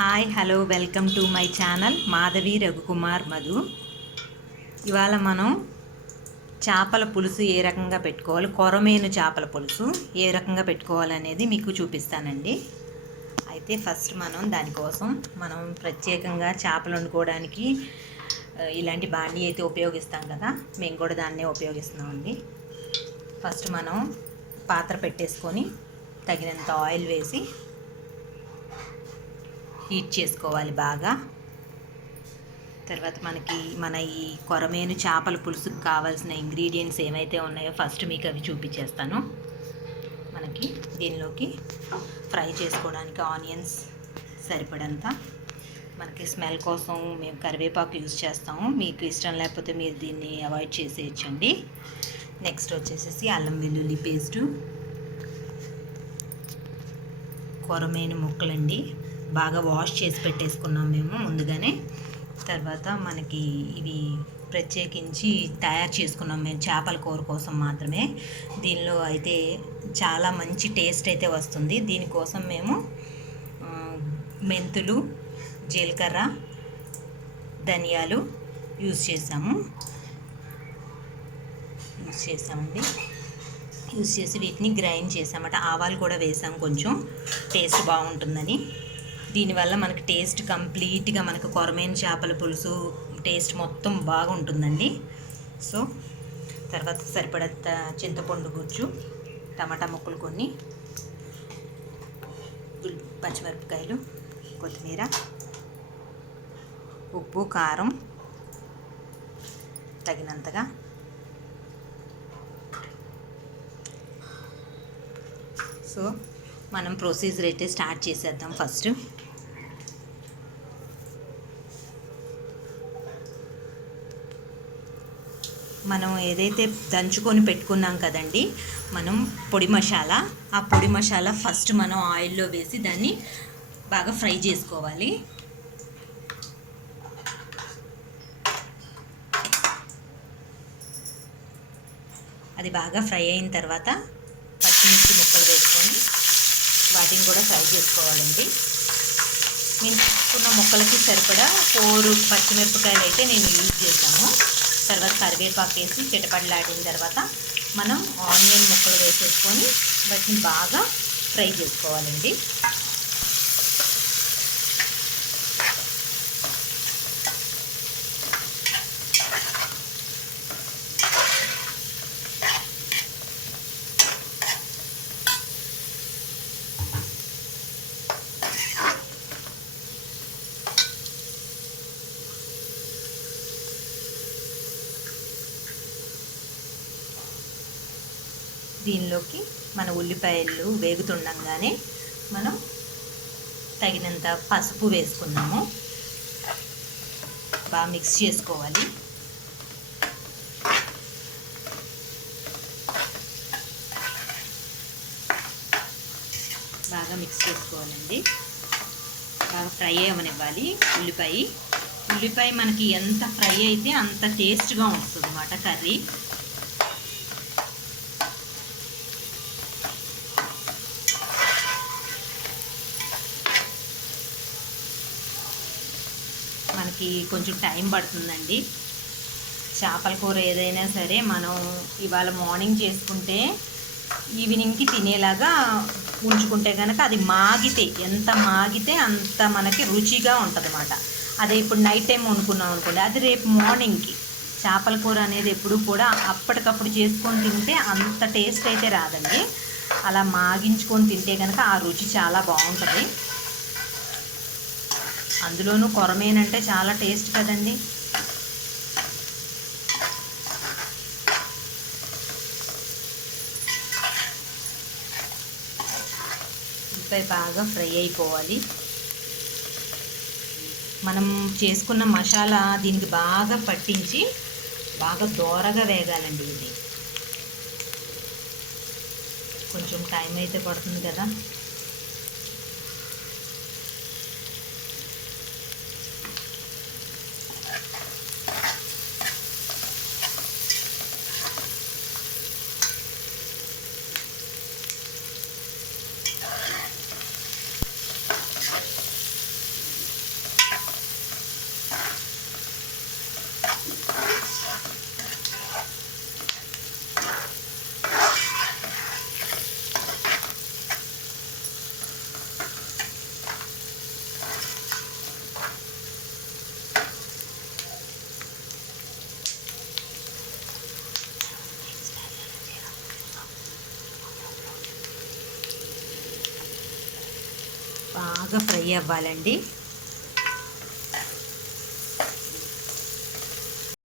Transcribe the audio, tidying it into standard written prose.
Hi hello welcome to my channel Madhavi Raghukumar Madhu. ఇవాళ మనం చేపల పులుసు ఏ రకంగా పెట్టుకోవాలి, కొరమేను చేపల పులుసు ఏ రకంగా పెట్టుకోవాలనేది మీకు చూపిస్తానండి. అయితే ఫస్ట్ దానికోసం మనం ప్రత్యేకంగా చేపలు వండుకోవడానికి ఇలాంటి బాండీ అయితే ఉపయోగిస్తాం కదా, మేము కూడా దాన్నే ఉపయోగిస్తున్నామండి. ఫస్ట్ మనం పాత్ర పెట్టేసుకొని తగినంత ఆయిల్ వేసి హీట్ చేసుకోవాలి బాగా. తర్వాత మన ఈ కొరమేను చేపల పులుసుకు కావాల్సిన ఇంగ్రీడియంట్స్ ఏమైతే ఉన్నాయో ఫస్ట్ మీకు అవి చూపించేస్తాను. దీనిలోకి ఫ్రై చేసుకోవడానికి ఆనియన్స్ సరిపడంత, స్మెల్ కోసం మేము కరివేపాకు యూజ్ చేస్తాము. మీకు ఇష్టం లేకపోతే మీరు దీన్ని అవాయిడ్ చేసేయచ్చండి. నెక్స్ట్ వచ్చేసేసి అల్లం వెల్లుల్లి పేస్టు, కొరమేను ముక్కలండి, బాగా వాష్ చేసి పెట్టేసుకున్నాం మేము ముందుగానే. తర్వాత ఇవి ప్రత్యేకించి తయారు చేసుకున్నాం మేము చేపల కూర కోసం మాత్రమే. దీనిలో అయితే చాలా మంచి టేస్ట్ అయితే వస్తుంది. దీనికోసం మేము మెంతులు, జీలకర్ర, ధనియాలు యూజ్ చేసామండి. యూజ్ చేసి వీటిని గ్రైండ్ చేసామట. ఆవాలు కూడా వేసాం, కొంచెం టేస్ట్ బాగుంటుందని. దీనివల్ల మనకి టేస్ట్ కంప్లీట్గా కొరమేను చేపల పులుసు టేస్ట్ మొత్తం బాగుంటుందండి. సో తర్వాత సరిపడంత చింతపండు గుజ్జు, టమాటా ముక్కలు కొన్ని, పచ్చిమిరపకాయలు, కొత్తిమీర, ఉప్పు, కారం తగినంతగా. సో మనం ప్రొసీజర్ అయితే స్టార్ట్ చేసేద్దాం. ఫస్ట్ మనం ఏదైతే దంచుకొని పెట్టుకున్నాం కదండి పొడి మసాలా, ఆ పొడి మసాలా ఫస్ట్ మనం ఆయిల్లో వేసి దాన్ని బాగా ఫ్రై చేసుకోవాలి. అది బాగా ఫ్రై అయిన తర్వాత పచ్చిమిర్చి ముక్కలు వేసుకొని వాటిని కూడా ఫ్రై చేసుకోవాలండి. నేను తీసుకున్న ముక్కలకి సరిపడా 4 పచ్చిమిరపకాయలు అయితే నేను యూజ్ చేశాను. తర్వాత కరివేపాకు వేసి చిటపటలాడిన తర్వాత మనం ఆనియన్ ముక్కలు వేసేసుకొని వాటిని బాగా ఫ్రై చేసుకోవాలండి. దీనిలోకి మన ఉల్లిపాయలు వేగుతుండగానే మనం తగినంత పసుపు వేసుకున్నాము. బాగా మిక్స్ చేసుకోవాలి. బాగా మిక్స్ చేసుకోవాలండి. బాగా ఫ్రై అవ్వనివ్వాలి ఉల్లిపాయ మనకి ఎంత ఫ్రై అయితే అంత టేస్ట్గా వస్తుంది అన్నమాట కర్రీ. కొంచెం టైం పడుతుందండి. చేపల కూర ఏదైనా సరే మనం ఇవాళ మార్నింగ్ చేసుకుంటే ఈవినింగ్కి తినేలాగా ఉంచుకుంటే కనుక అది ఎంత మాగితే అంత మనకి రుచిగా ఉంటుంది అన్నమాట. అదే ఇప్పుడు నైట్ టైం వండుకున్నాం అనుకోండి, అది రేపు మార్నింగ్కి చేపల కూర అనేది ఎప్పుడు కూడా అప్పటికప్పుడు చేసుకొని తింటే అంత టేస్ట్ అయితే రాదండి. అలా మాగించుకొని తింటే కనుక ఆ రుచి చాలా బాగుంటుంది. అందులోనూ కొరమేనంటే చాలా టేస్ట్ కదండి. ఉల్లిపాయ బాగా ఫ్రై అయిపోవాలి. మనం చేసుకున్న మసాలా దీనికి బాగా పట్టించి బాగా దోరగా వేగాలండి. ఇది కొంచెం టైం అయితే పడుతుంది కదా. బాగా ఫ్రై అవ్వాలండి.